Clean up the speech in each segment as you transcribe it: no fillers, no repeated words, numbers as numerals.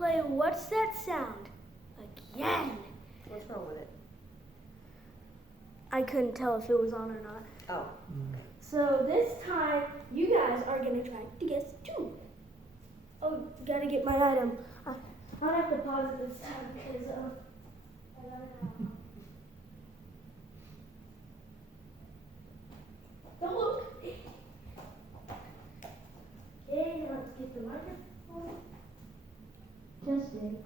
play What's That Sound again. What's wrong with it? I couldn't tell if it was on or not. Oh. So this time, you guys are going to try to guess too. Oh, gotta get my item. I don't have to pause it this time because I got it out. Don't look. Okay, now let's get the microphone. Testing.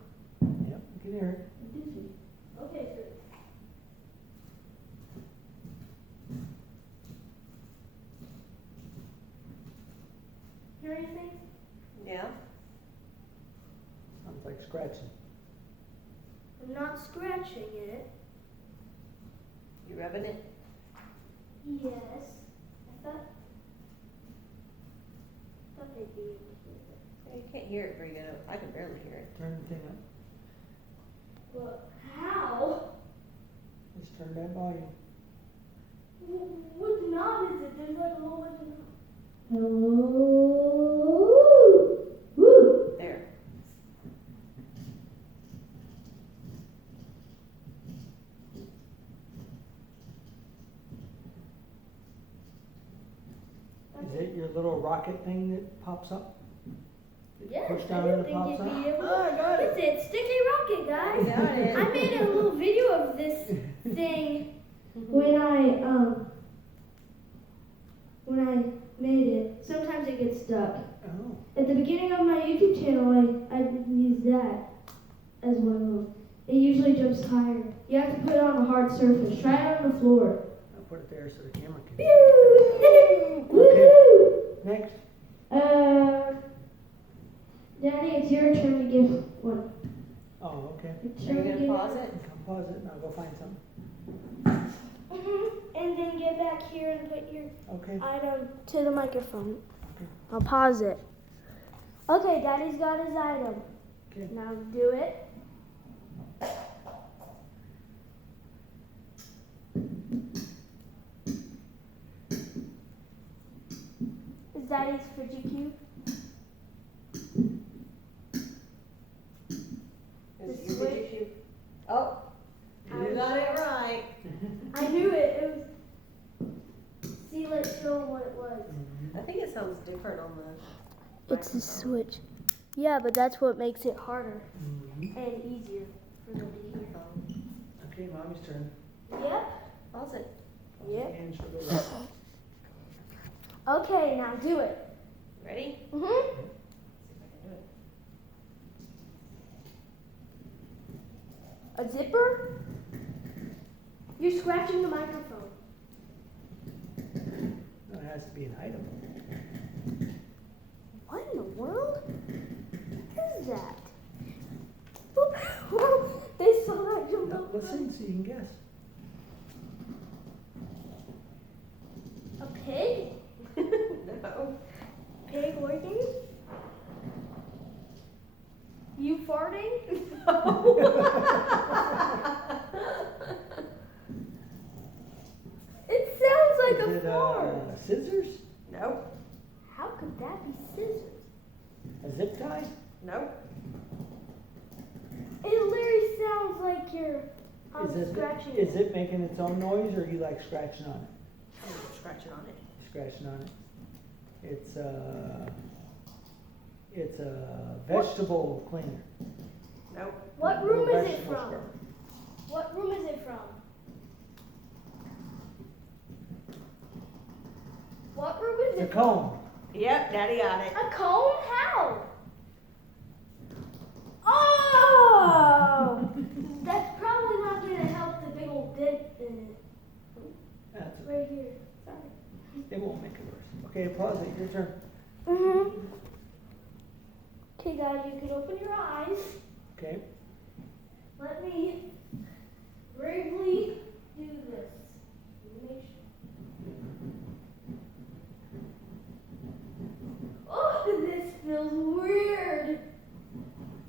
Yep, we can hear it. Okay, sir. Hear anything? Yeah? Sounds like scratching. I'm not scratching it. You rubbing it? Yes. I thought they'd be able to hear it. You can't hear it very good. I can barely hear it. Turn the thing up. Well, how? Just turn that volume. What knob is it? There's like a whole bunch of knobs. Hello? Woo! There. Is it your little rocket thing that pops up? Yes, Push I down didn't and it think pops you'd out? be able to. Oh, I got it. It's Sticky Rocket, guys. Got it. I made a little video of this thing when I made it. Sometimes it gets stuck. Oh. At the beginning of my YouTube channel, I use that as one of them. It usually jumps higher. You have to put it on a hard surface. Try it on the floor. I'll put it there so the camera can. Pew! Woohoo! Next. Daddy, it's your turn to give one. Oh, okay. It's Are you your gonna turn to pause give- it? Come pause it and I'll go find something. And then get back here and put your Okay. item to the microphone. Okay. I'll pause it. Okay, Daddy's got his item. Okay. Now do it. Is Daddy's Fujicube? Is it The your switch? Fujicube? Oh, I you was- got it right. I knew it. It was. See, let's show 'em what it was. I think it sounds different on the. It's a switch. Yeah, but that's what makes it harder Mhm. and easier for them to hear. Okay, mommy's turn. Yep. Pause it. Yep. And she'll go right. Okay, now do it. Ready? Mhm. See if I can do it. A zipper? You're scratching the microphone. No, it has to be an item. What in the world? What is that? They saw that jump Now, up. listen so you can guess. A pig? No. Pig working? You farting? It sounds like Is a it fart. scissors? Nope. How could that be scissors? A zip tie? Nope. It literally sounds like you're scratching Is it making its own noise or you like scratching on it? I'm scratching on it. Scratching on it. It's a vegetable cleaner. Nope. What room is it Vegetable from? scrubber. What room is it from? What room is It's a it from? comb. Yep, Daddy got it. A comb? How? Oh! That's probably not going to help the big old dent in it. That's Right here. Sorry. It won't make it worse. Okay, pause it. Your turn. Mm-hmm. Okay, guys, you can open your eyes. Okay. Let me bravely do this. Make sure. Oh, this feels weird.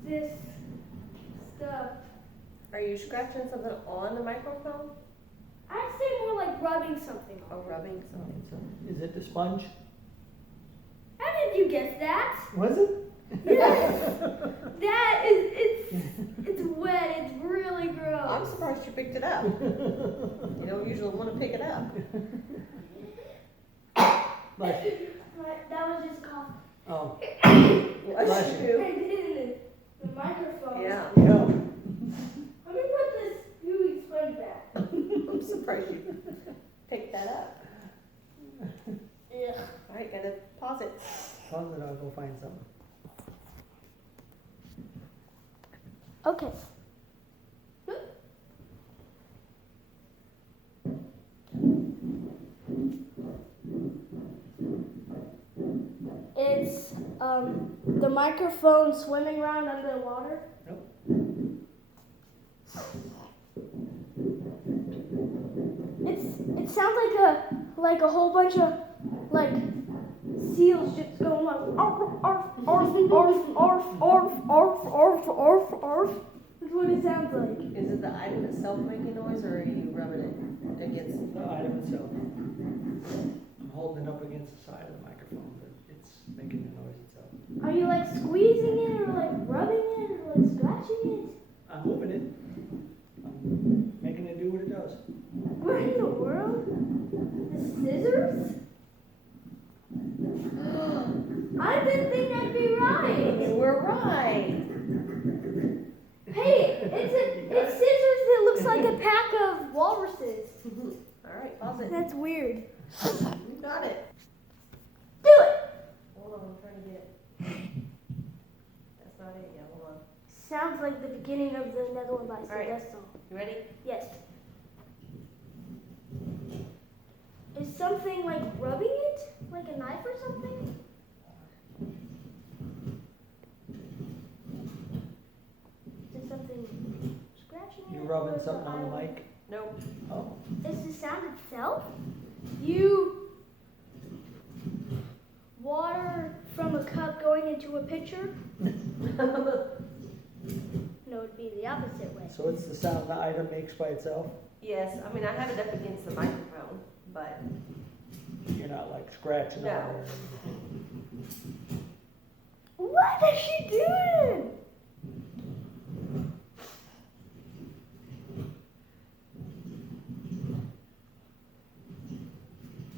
This stuff. Are you scratching something on the microphone? I'd say more like rubbing something Or on. rubbing something? Is it the sponge? How did you guess that? Was it? That is, it's wet. It's really gross. I'm surprised you picked it up. You don't usually want to pick it up. Bless you. Right, that was just cough. Oh, Bless Bless you. I did it. The microphone. Yeah. yeah. Let me put this gooey sponge back. I'm surprised you picked that up. Ugh. All right, gotta pause it. Pause it, I'll go find something. Okay. It's the microphone swimming around under the water. It sounds like a whole bunch of like seals just going like arf arf arf arf arf arf arf arf arf arf. That's what it sounds like. Is it the item itself making noise, or are you rubbing it against? The item itself. I'm holding it up against the side of the microphone, but it's making the noise itself. Are you like squeezing it or like rubbing it or like scratching it? I'm moving it. I'm making it do what it does. What in the world? The scissors? I didn't think that'd be right. You were right. Hey, it's scissors that looks like a pack of walruses. All right, pause it. That's weird. You got it. Do it. Hold on, I'm trying to get it. That's not it yet. Hold on. Sounds like the beginning of the Netherlands Ice. All right. That's all. You ready? Yes. Is something like rubbing it? Like a knife or something? Is something scratching it? You or rubbing is something on the item- mic? Nope. Oh. Is the sound itself? You water from a cup going into a pitcher? No, it'd be the opposite way. So it's the sound the item makes by itself? Yes, I mean, I have it up against the microphone, but You're not like scratching No. on it or anything. What is she doing?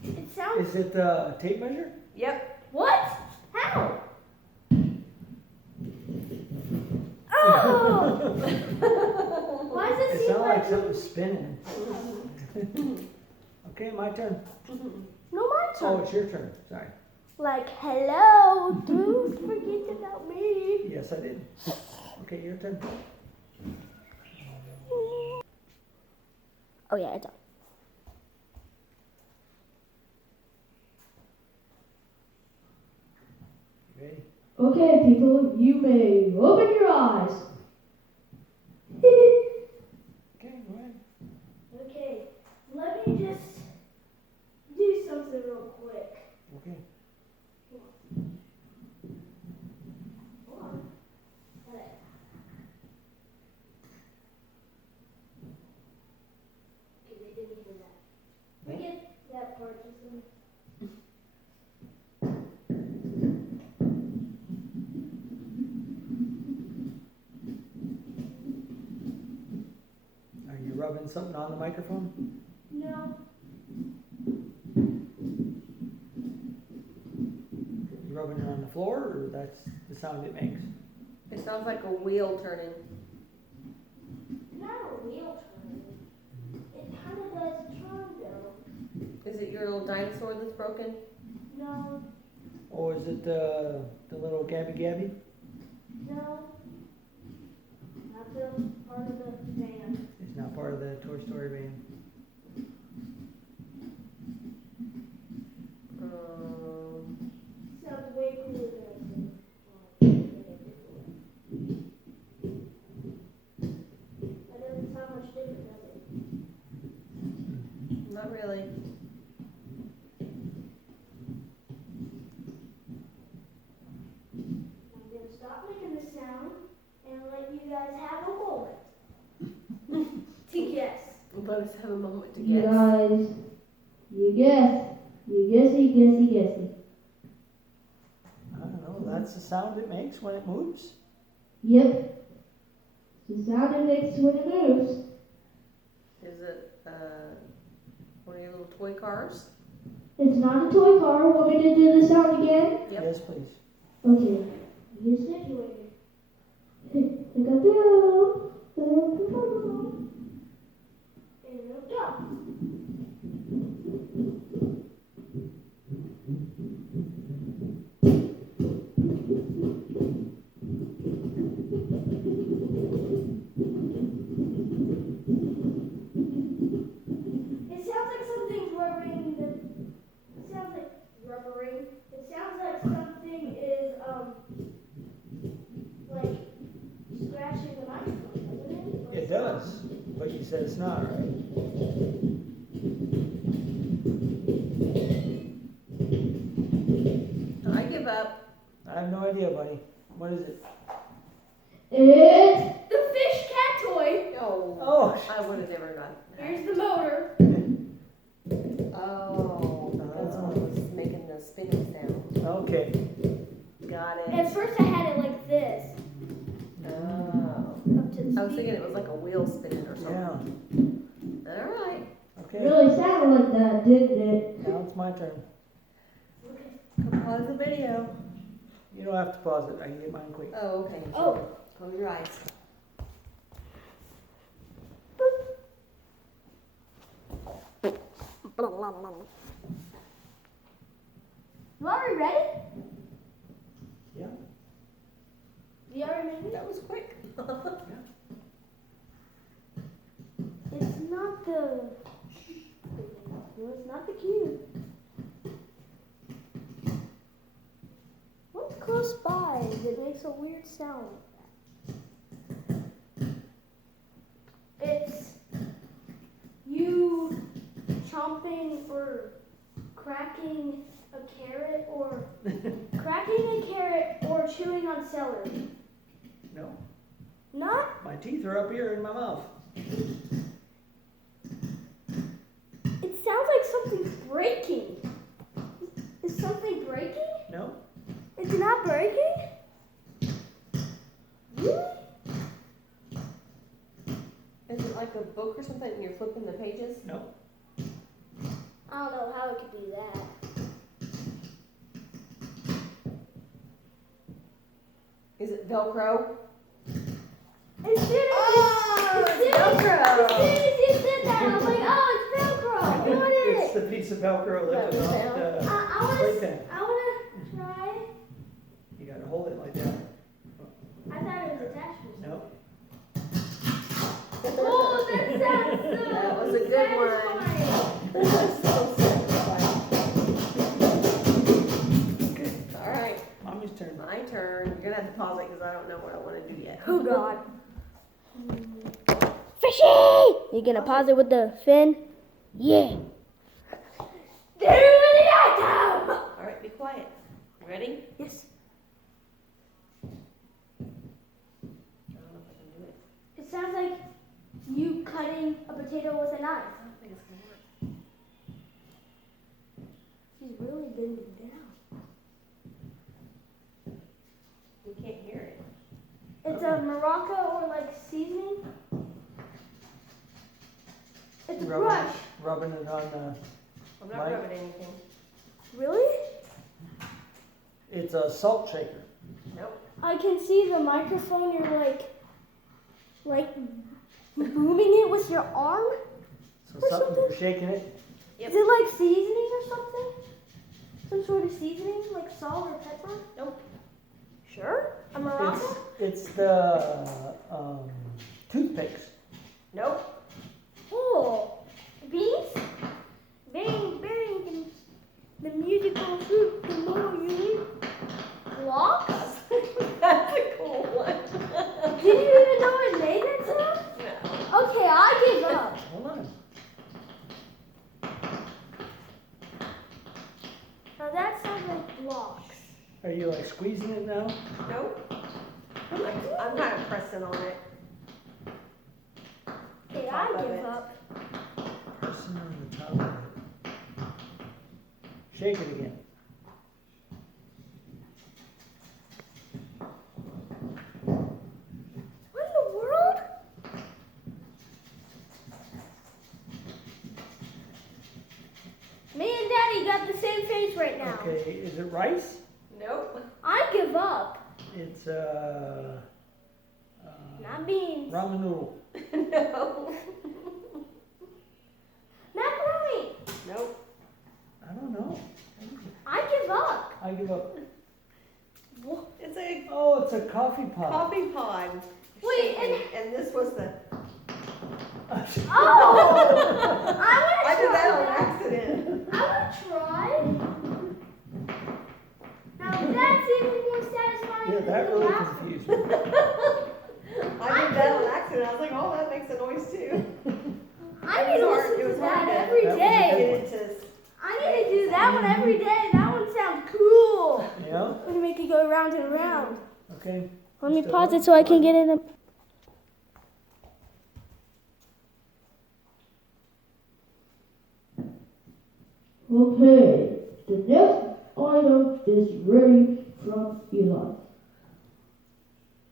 It sounds. Is it a tape measure? yep. What? How? Oh! Why does it It seem sounded like like? something spinning. Okay, my turn. No, my Oh, turn. it's your turn. Sorry. Like, hello, don't forget about me. Yes, I did. Okay, your turn. Oh yeah, it's on. Ready? Okay, people, you may open your eyes. Okay, go ahead. Okay, let me just do something real quick. Okay. Hold on. Alright. Okay, they didn't hear that. Forget that part, just let me. Are you rubbing something on the microphone? No. You rubbing it on the floor, or that's the sound it makes? It sounds like a wheel turning. Not a wheel turn. It kind of does turn though. Is it your little dinosaur that's broken? No, Oh, is it the little Gabby Gabby? no. Not the part of the van. It's not part of the Toy Story band. Sounds way cooler than I think. That doesn't sound much different, does it? Not really. I'm gonna stop making the sound and let you guys have a moment to guess. Let us have a moment to You guess. guys, you guess. You guessy, guessy, guessy. I don't know. That that's the sound it makes when it moves? Yep. It's the sound it makes when it moves. Is it, one of your little toy cars? It's not a toy car. Want me to do the sound again? Yep. Yes, please. Okay. Here's the actuator. Look up down. And look up. It sounds like something's rubbering the. It sounds like rubbering. It sounds like something is like scratching the microphone, doesn't it? It does, but you said it's not, right? I give up. I have no idea, buddy. What is it? It's The fish cat toy. Oh, Oh, I would have never gotten that. Here's the motor. Oh, that's what was making the spinning sound. okay. Got it. At first I had it like this, Oh. up to the I was thinking it speaker. was like a wheel spinning or something. Yeah. All right. Okay. really sounded like that, didn't it? Now it's my turn. Come pause the video. You don't have to pause it. I can get mine quick. Oh, okay. Oh. Close your eyes. You already ready? Yeah. You already ready? That was quick. It's not the. No, it's not the cube. What's close by that makes a weird sound like that? It's you chomping or cracking a carrot or cracking a carrot or chewing on celery. No. Not. My teeth are up here in my mouth. It sounds like something's breaking. Is something breaking? No. It's not breaking? Really? Is it like a book or something and you're flipping the pages? No. I don't know how it could be that. Is it Velcro? As soon as Oh, as soon it's as- Velcro. As soon as you said that, I was like, oh, it's Velcro. I want It's it. the piece of Velcro That lifted was off down. the I spray tan. want to try it. You gotta hold it like that. I thought it was attached to something. No. Oh, that sounds so That was a good one. satisfying. That's so satisfying. Okay. All right, Mommy's turn. my turn. You're gonna have to pause it because I don't know what I want to do yet. Oh, God. Fishy! You gonna pause it with the fin? Yeah. They're really nice. All right, be quiet. Ready? Yes. I don't know if I can do it. It sounds like you cutting a potato with a knife. I don't think it's gonna work. She's really bending down. You can't hear it. It's a Morocco or like seasoning. It's a Rubbing- brush. Rubbing it on I'm not Mike? rubbing anything. Really? it's a salt shaker. Nope. I can see the microphone. You're like booming it with your arm. So Or something, something? you're shaking it. Yep. Is it like seasoning or something? Some sort of seasoning, like salt or pepper? Nope. Sure. A Morocco? It's the toothpicks. Nope. Oh, beans? Bang, bang, the musical fruit, the more you eat. Blocks? That's a cool one. Did you even know it made that sound? No. Okay, I give up. Hold on. Now that sounds like blocks. Are you like squeezing it now? Nope. I'm kind of pressing on it. Okay, Top I of give it. up. Pressing on the top of it. Shake it again. Okay, is it rice? Nope. I give up. It's Not beans. ramen noodle. No. Macaroni. Nope. I don't know. I give up. I give up. It's a Oh, it's a coffee pot. coffee pod. Wait, and this was the. Oh! I did that on try accident. I want to try. Now that's even more satisfying Yeah, than that the really last one. confused me. I did that on accident. I was like, oh, that makes a noise too. I need to It was hard- listen it to was hard that to- every that was a day. good Get it to. I need to do that one every day. That one sounds cool. Yeah? I'm gonna make it go round and round. Okay. Let me Still pause on? it so I can get in a. Okay, the next item is ready from Eli.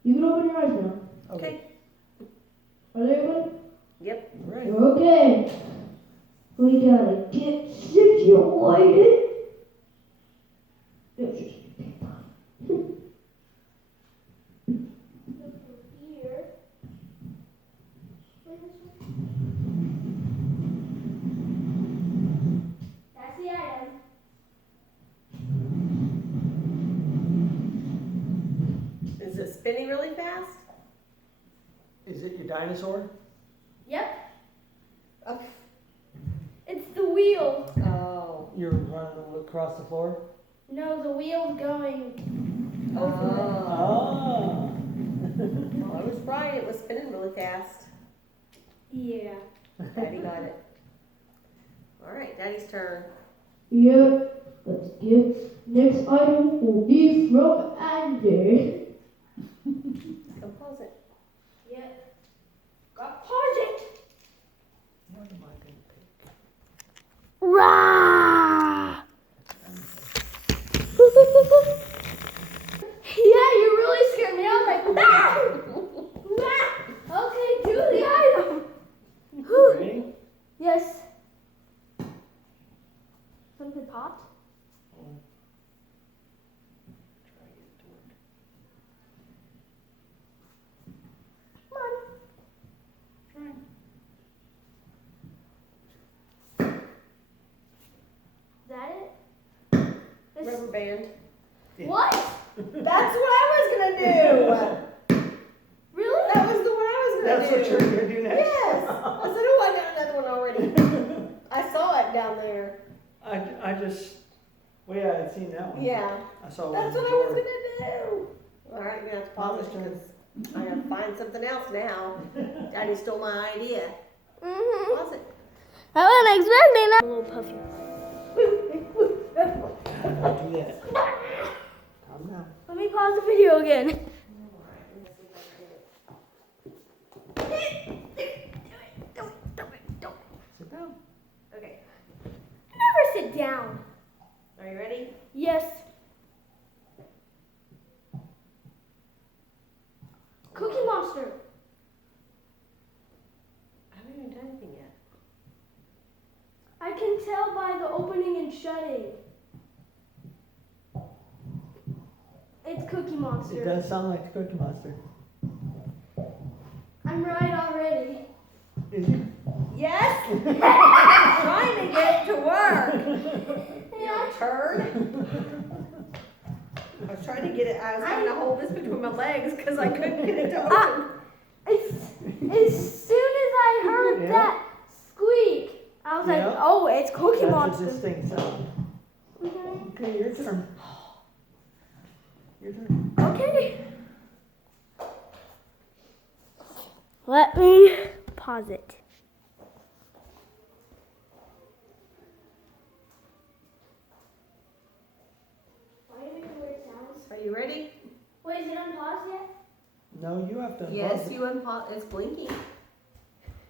You can open your eyes now. Okay. Are they open? Yep. Right. Okay. We gotta get situated. It's just Here. That's the item. Is it spinning really fast? Is it your dinosaur? Yep. Oh. It's the wheel. Oh. You're running across the floor? No, the wheel's going. Ah. Well, I was right. It was spinning really fast. Yeah. Daddy got it. All right, Daddy's turn. Yep. Let's get next item will be from Andy. Go pause it. Yep. Got pause it. What am I going to pick? Rah! Yeah, you really scared me. I was like, ah! Ah! Okay, do the item. Whew. Ready? Yes. Something popped? Try to get it to work. Come on. Is that it? This- Rubber band. Yeah. What? That's what I was gonna do. Really? That was the one I was gonna That's do. what you're going to do next? Yes. I said, oh, I got another one already. I saw it down there. I just, well, yeah, I had seen that one. Yeah. I saw one. That's in what the I was drawer. gonna do. All right, we're gonna have to pause it because I gotta find something else now. Daddy stole my idea. Mm-hmm. Pause it. I wasn't expecting that. A little puffy. Don't do that. Calm down. Let me pause the video again. Sit down. Okay. Never sit down. Are you ready? Yes. Cookie Monster. I haven't even done anything yet. I can tell by the opening and shutting. It's Cookie It Monster. does sound like the Cookie Monster. I'm right already. Is it? Yes. Trying to get it to work. Yeah. Turd. I was trying to get it. I was having to hold this between my legs because I couldn't get it to open. As soon as I heard Yeah. that squeak, I was Yeah. like, oh, it's Cookie That's Monster. a distinct sound. Mhm. Okay, your turn. Your turn. Okay. Let me pause it. Why are you making weird sounds? Are you ready? Wait, is it unpaused yet? No, you have to unpause Yes, it. you unpause. It's blinking.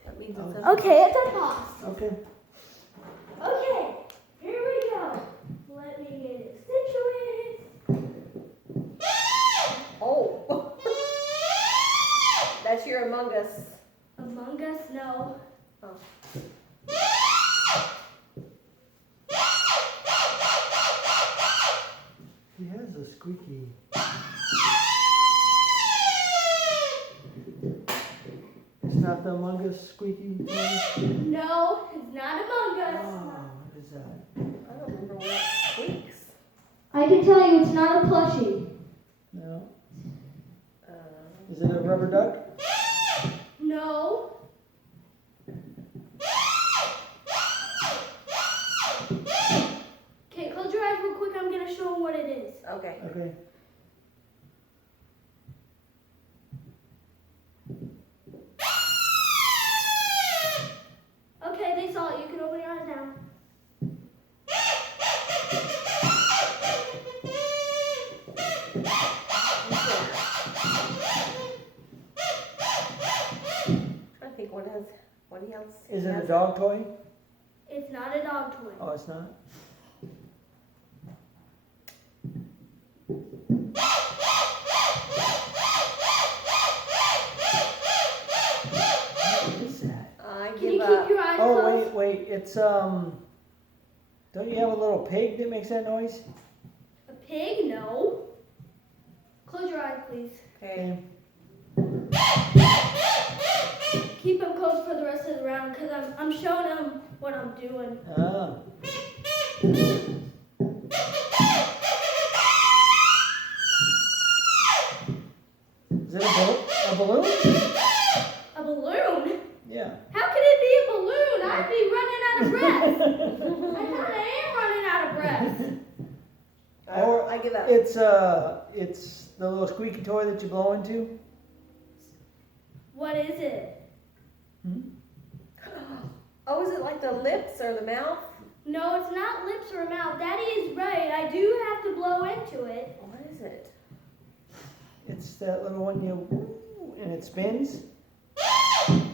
That means it's Oh. Okay, it's unpaused. Okay. Okay, here we go. Let me get it situated. Oh. That's your Among Us. Among Us, no. Oh. a squeaky. It's not the Among Us squeaky toy? No, it's not Among Us. Oh, what is that? I don't remember what squeaks. I can tell you it's not a plushie. No. Uh, Is it a rubber duck? No. Okay, close your eyes real quick. I'm gonna show them what it is. okay. Okay. Okay, they saw it. You can open your eyes now. I think what else? Is it a dog toy? It's not a dog toy. Oh, it's not? What is that? I Can you give keep up. your eyes Oh, closed? wait, it's, don't you have a little pig that makes that noise? A pig? No. Close your eyes, please. Okay. Keep them closed for the rest of the round because I'm showing them what I'm doing. Ah. Is it a balloon? A balloon? Yeah. How could it be a balloon? I'd be running out of breath. I kind of am running out of breath. Or I give up. it's the little squeaky toy that you blow into. What is it? Oh, is it like the lips or the mouth? No, it's not lips or mouth. Daddy is right. I do have to blow into it. What is it? It's that little one and it spins.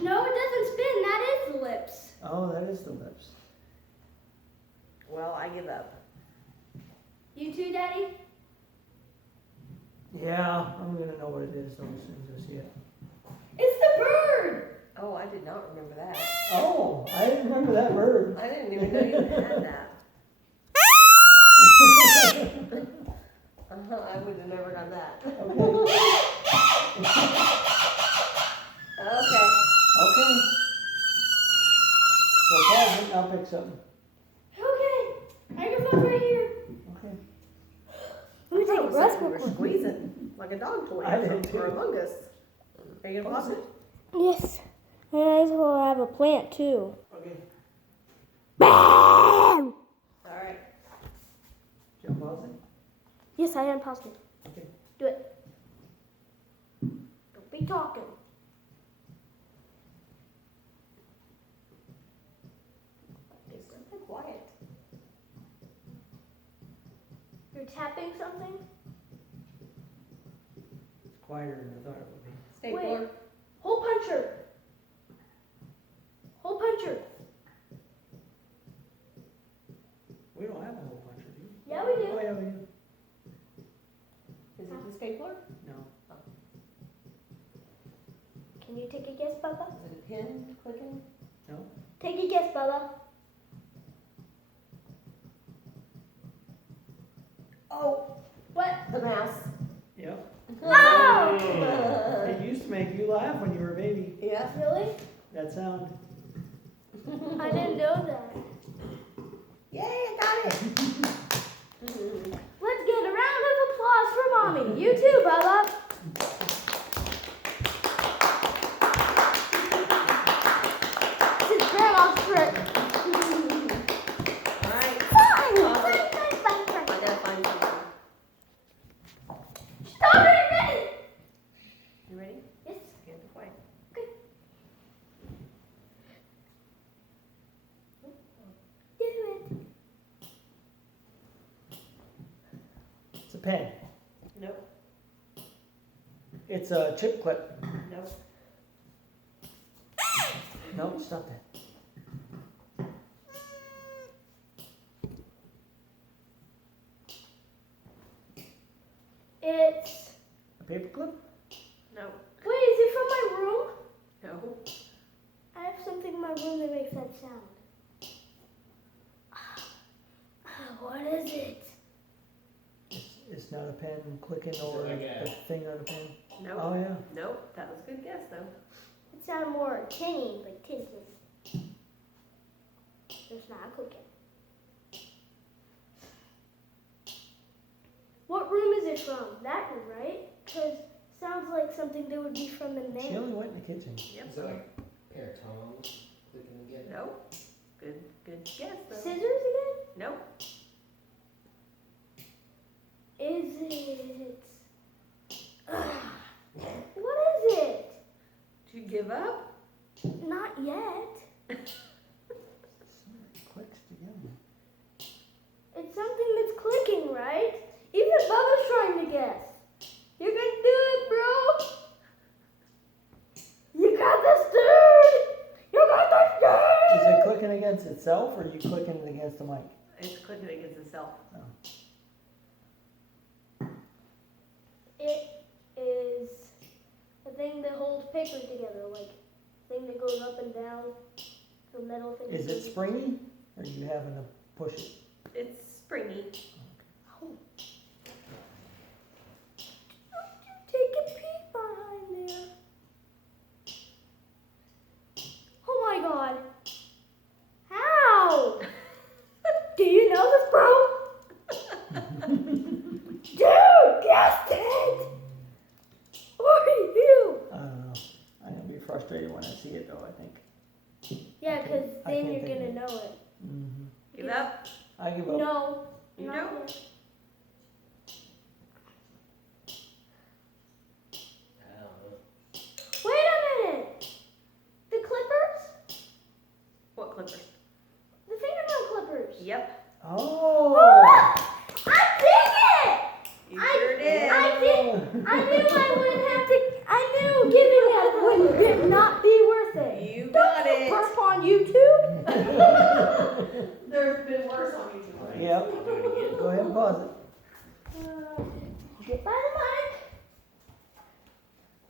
No, it doesn't spin. That is the lips. Oh, that is the lips. Well, I give up. You too, Daddy? Yeah, I'm gonna know what it is though as soon as I see it. It's the bird. Oh, I did not remember that. Oh, I didn't remember that bird. I didn't even know you had that. I would have never done that. Okay. Okay. Okay. So pause it and I'll pick something. Okay. Microphone's right here. Okay. Let me take a breath We real were quick. squeezing like a dog toy I or did something, too. or Among Us. Are you gonna pause it? Yes. And I also have a plant too. Okay. Bam! All right. Jump pause it. Yes, I am positive. Okay. Do it. Don't be talking. It's so quiet. You're tapping something? It's quieter than I thought it would be. Stapler. Hole puncher. Hole puncher. We don't have a hole puncher, do we? Yeah, we do. Oh, yeah, we do. Is it the stapler? No. Can you take a guess, Bubba? Is it a pin clicking? No. Take a guess, Bubba. Oh, What? the mouse. Yep. Oh! It used to make you laugh when you were a baby. Yeah. Really? That sound. I didn't know that. Yay, I got it. Let's get a round of applause for Mommy. You too, Bubba. This is Grandma's trick. All right. Fine, Pause fine, it. fine, fine, fine. I gotta find something. Stop it, ready? You ready? Yes. Get the play. Do it. It's a pen. Nope. It's a chip clip. Nope. No, stop that. It's. A paper clip? Nope. Wait, is it from my room? No. I have something in my room that makes that sound. What is it? It's not a pen clicking over like the thing on the pen? Nope, Oh, yeah. nope, that was a good guess though. It sounded more tinny, like tin tin. There's not a cookie. What room is it from? That room, right? Because sounds like something that would be from the She name. only went in the kitchen. Yep, Is it like a pair of tongs clicking together? nope, good guess though. Scissors again? Nope, Is it? What is it? did you give up? Not yet. Clicks together. It's something that's clicking, right? Even Bubba's trying to guess. You can do it, bro. You got this, dude. You got this, Is dude. it clicking against itself, or are you clicking it against the mic? It's clicking against itself. It is a thing that holds paper together, like a thing that goes up and down. The metal thing. Is it springy, or are you having to push it? It's springy. Take a peek behind there. Oh my god. How? Do you know this, bro? Dude, guessed it! Who are you? I don't know. I'm gonna be frustrated when I see it, though, I think. Yeah, because I then can't you're think of gonna it. know it. Mm-hmm. Give up? I give up. No. You not don't? yet. I don't know. Wait a minute! The clippers? What clippers? The fingernail clippers. Yep, Oh! I did it! you sure did. I did. I knew I wouldn't have to. I knew giving it would not be worth it. You got it. Burp on YouTube. There's been worse on YouTube, right? Yep. I'll do it again. Go ahead and pause it. Get by the mic.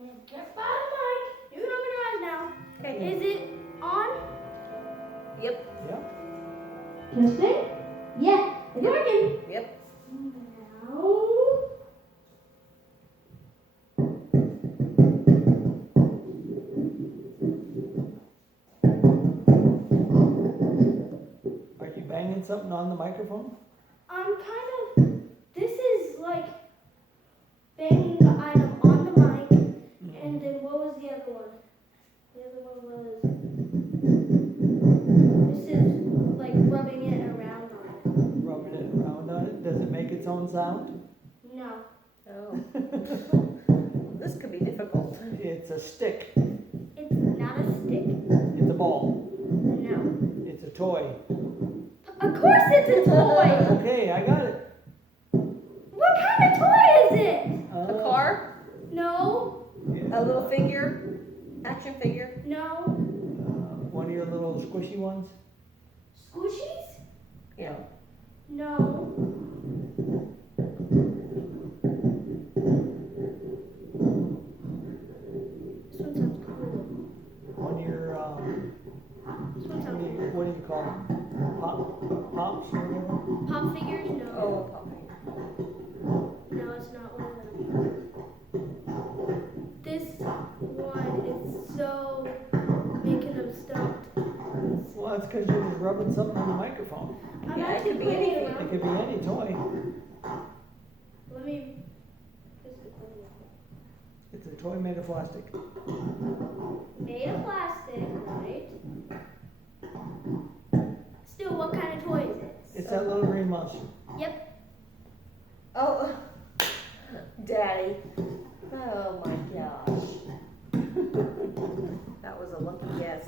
And get by the mic. You can open your eyes now. Okay. Is it on? Yep, Yep. Testing? Yeah. It's working. yep. Now. Are you banging something on the microphone? I'm kind of. This is like banging the item on the mic, and then what was the other one? The other one was. This is like rubbing it around on it. Rubbing it around on it. Does it make its own sound? No. Oh. This could be difficult. It's a stick. It's not a stick. It's a ball. No. It's a toy. Of course it's a toy! Okay, I got it. What kind of toy is it? A car? No. Yeah. A little figure? Action figure? No. One of your little squishy ones? Squishies? Yeah. No. This one sounds cool. One of your, This one sounds cool. what do you call them? Pops or whatever? Pop figures? No. Oh, a pop figure. No, it's not one of them. This one is so making them stumped. Well, it's because you're just rubbing something on the microphone. I'm Yeah, it actually could be putting it anything. It around. could be any toy. Let me. This is cool. It's a toy made of plastic. Made of plastic, right? Still, what kind of toy is it? It's that little green mouse. Yep. Oh, Daddy. Oh my gosh. That was a lucky guess.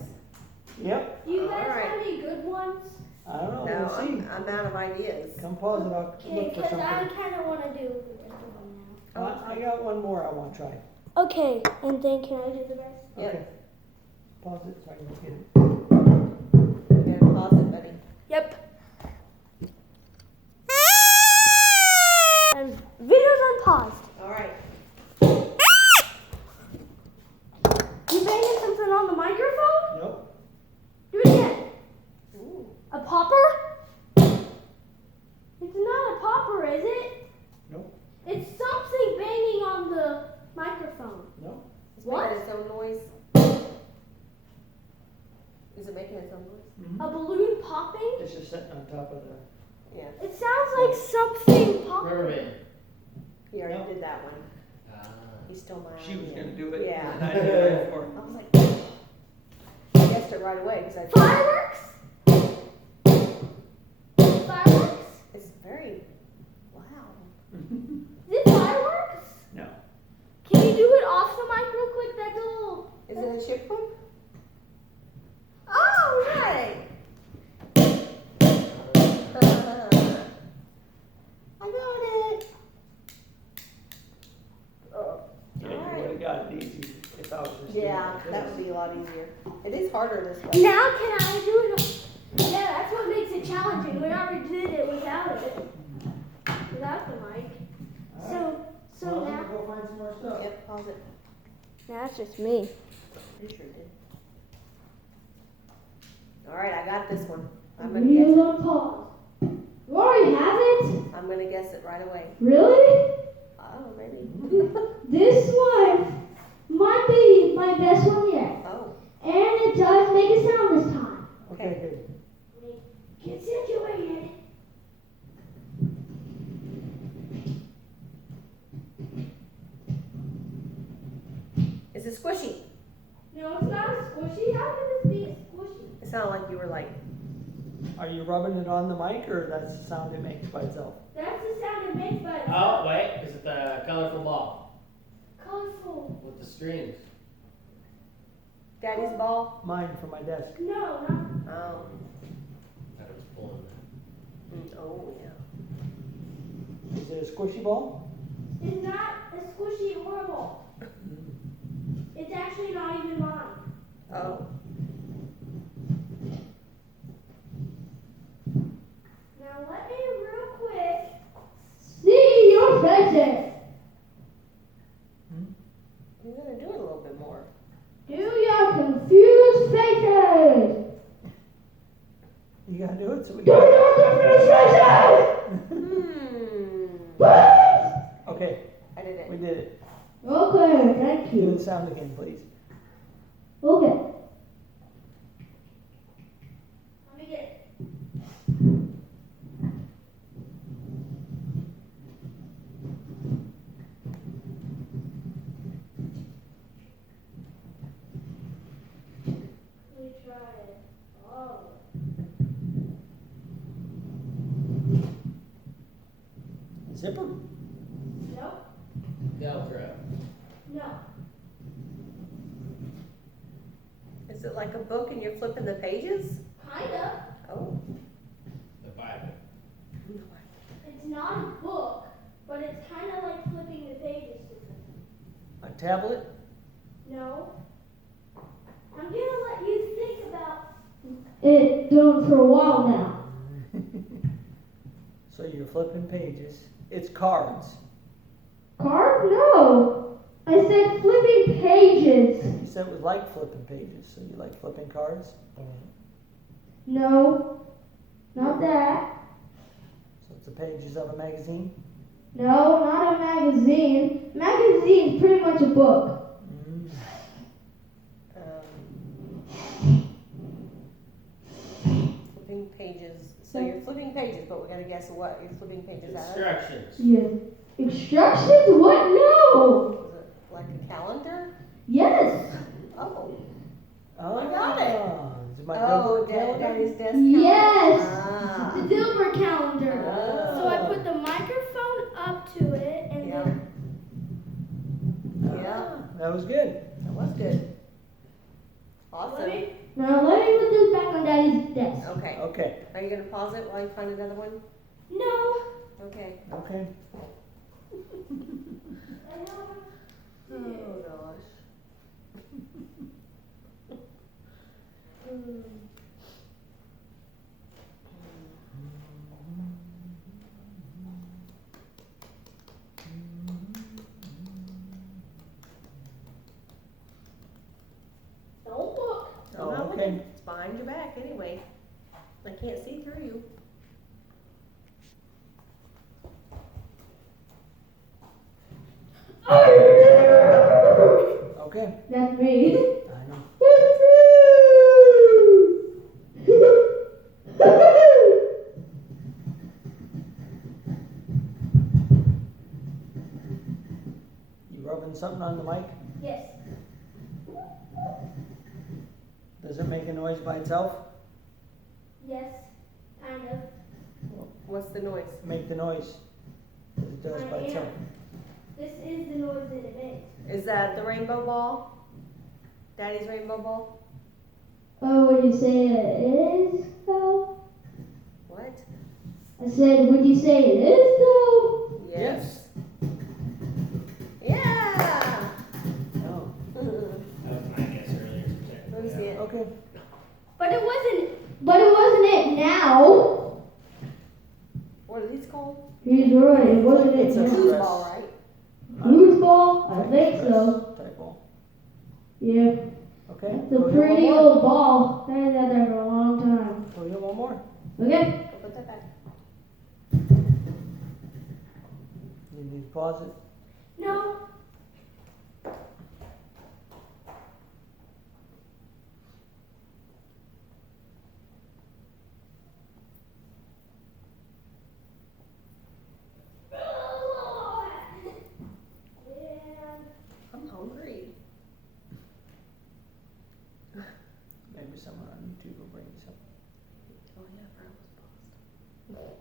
Yep. Do you guys Alright. have any good ones? I don't know. No, We'll see. I'm out of ideas. Come pause it. I'll Okay, look for because I something. kind of want to do a different one now. I got one more I want to try. Okay, and then can I do the rest? Yep. Okay. Pause it so I can look at it. You gotta pause it, buddy. Yep. And video's unpaused. Alright. You banging something on the microphone? Nope. Do it again. Ooh. A popper? It's not a popper, is it? Nope. Is It's just sitting on top of the. Yeah, It sounds like something popping. Rubberband. he already No. did that one. Ah. He stole my She was idea. gonna do it. Yeah. And I did it for her. I was like, I guessed it right away because I. Fireworks? Fireworks? It's very loud. Is it fireworks? No. Can you do it off the mic real quick? That's a little. Is it a chip clip? Oh, right. I got it. Oh, Yeah, you Alright. would have got it easy if I was just doing yeah, it like that this. would be a lot easier. It is harder this way. Now can I do it? Yeah, that's what makes it challenging. We already did it without it. Without the mic. So Well, now. go find some more stuff. Yep, pause it. That's just me. You sure did. All right, I got this one. I'm gonna Video's guess. on pause. You already have it? I'm gonna guess it right away. Really? Oh, maybe. This one might be my best one yet. Oh, And it does make a sound this time. Okay, good. Get situated. is it squishy? No, it's not a squishy. How could this be a squishy? It sounded like you were like, Are you rubbing it on the mic or that's the sound it makes by itself? That's the sound it makes, but Oh, wait, is it the colorful ball colorful. with the strings? Daddy's ball. Mine from my desk. No, not. Oh, I was pulling that. oh yeah. Is it a squishy ball? It's not a squishy or a ball. It's actually not even mine. Oh, Now let me real quick. See your faces. you're gonna do it a little bit more. Do your confused faces. You gotta do it so we Do can. your confused faces. Okay, I did we it. did it. Okay, thank Do you. the sound again, please. Okay. Let me get. Let me try it. Oh. Zipper? Nope. Velcro. No. Is it like a book and you're flipping the pages? Kinda. Oh. The Bible. It's not a book, but it's kind of like flipping the pages to something. A tablet? No. I'm gonna let you think about. It doing for a while now. So you're flipping pages. It's cards. Card? No. I said flipping pages. You said it was like flipping pages, so you like flipping cards? No. Not that. So it's the pages of a magazine? No, not a magazine. Magazine's pretty much a book. Flipping pages. So you're flipping pages, but we're gonna guess what you're flipping pages out of. Instructions. Yes. Instructions? What? No. Is it like a calendar? Yes. Oh. Oh, I got it. Is it my Oh, Dilbert calendar? Daddy's desk. Yes. Ah. The Dilbert calendar. Oh. So I put the microphone up to it and Yeah. then. Yeah. That was good. That was good. Awesome. Now let me put this back on Daddy's desk. Okay. Okay, Are you gonna pause it while you find another one? No. Okay. okay. I know. Oh gosh. Don't look. Oh, I'm not okay. looking. It's behind your back anyway. I can't see through you. Okay, That's me. I know. rubbing something on the mic? Yes. Does it make a noise by itself? Yes. Kind of. What's the noise? Make the noise that it does by I itself. am. This is the noise that it makes. Is that the rainbow ball? Daddy's rainbow ball? Oh, would you say it is though? What? I said, would you say it is though? Yes. Yeah. No. That was my guess earlier. Let me see it. Okay. But it wasn't. But it wasn't it now. What are these called? He's right. It wasn't it It's a now. Foosball, right? Foosball? I think so. Type ball. Yeah. Okay. It's Go a here pretty one more. old ball. I had that there for a long time. Go here one more. Okay. Go put that back. You need to pause it. No. I'm hungry. Maybe someone on YouTube will bring you some. Oh yeah, Brown was paused.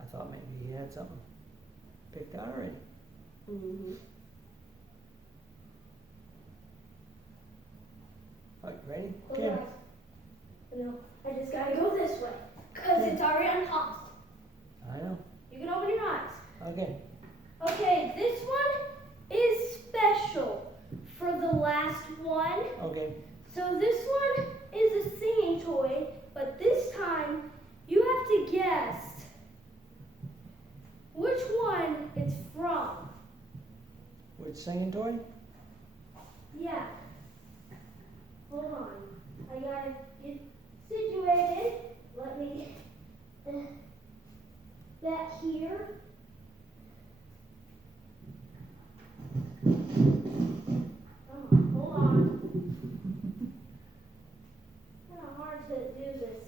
I thought maybe he had something picked out already. Mm-hmm. All right, ready? Close Okay. your eyes. No, I just gotta go this way. Because it's already unpaused. I know. You can open your eyes. Okay. Okay, this one is special for the last one. Okay. So this one is a singing toy, but this time you have to guess which one it's from. Which singing toy? Yeah. Hold on. I gotta get situated. Let me back here. Oh, hold on. Kind of hard to do this.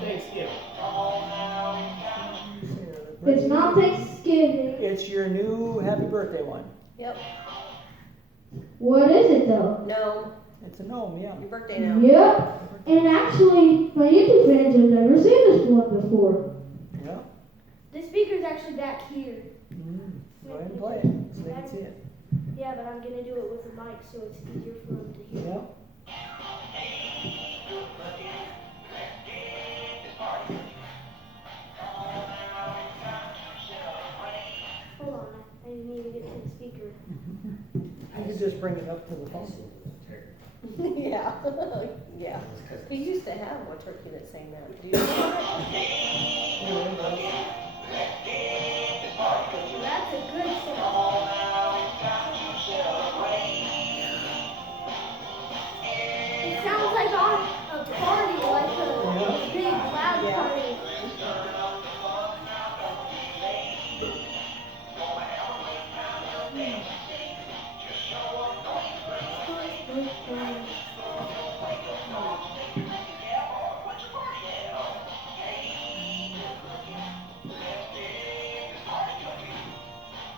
Thanksgiving. It's not Thanksgiving. It's your new happy birthday one. Yep. What is it though? No. It's a gnome, yeah. Your birthday now. Yep. And actually, my YouTube fans have never seen this one before. Yeah. The speaker's actually back here. Go ahead and play it so they can see it. Yeah, but I'm gonna do it with a mic so it's easier for them to hear. Yeah. Hold on, I need to get to the speaker. You can just bring it up to the phone. Yeah. Yeah. We used to have one turkey that sang that. Do you remember that? That's a good song. It sounds like on a party, like a big loud Yeah. party.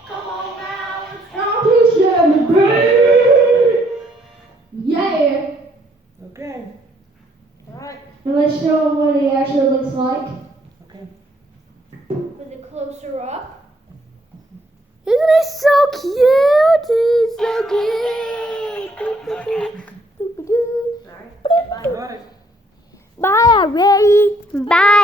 Come on now, it's Time to celebrate! Yeah. Okay. Alright. And let's show them what he actually looks like. Okay. with it closer up. Isn't he so cute? He's so cute. Alright. Bye. All right. Bye already. Bye.